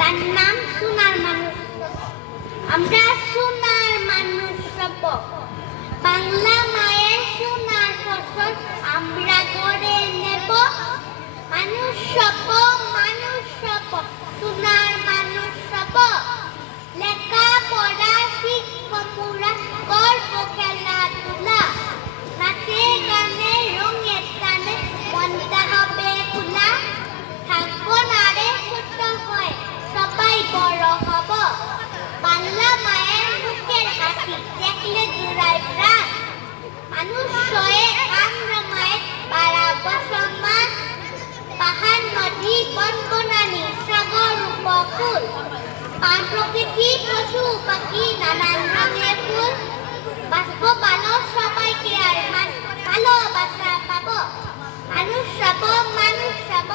তার নাম সোনার মানুষ। আমরা সোনার মানুষ হব। বাংলা মায়ের সোনার ফসল আমরা গড়ে নেব। মানুষ হব। পান প্রকৃতি, পশু, পাখি, নানান রঙের ফুল। বাঁচবো ভালো সবাইকে আর ভালোবাসা পাবো। মানুষ সব মানুষ সব।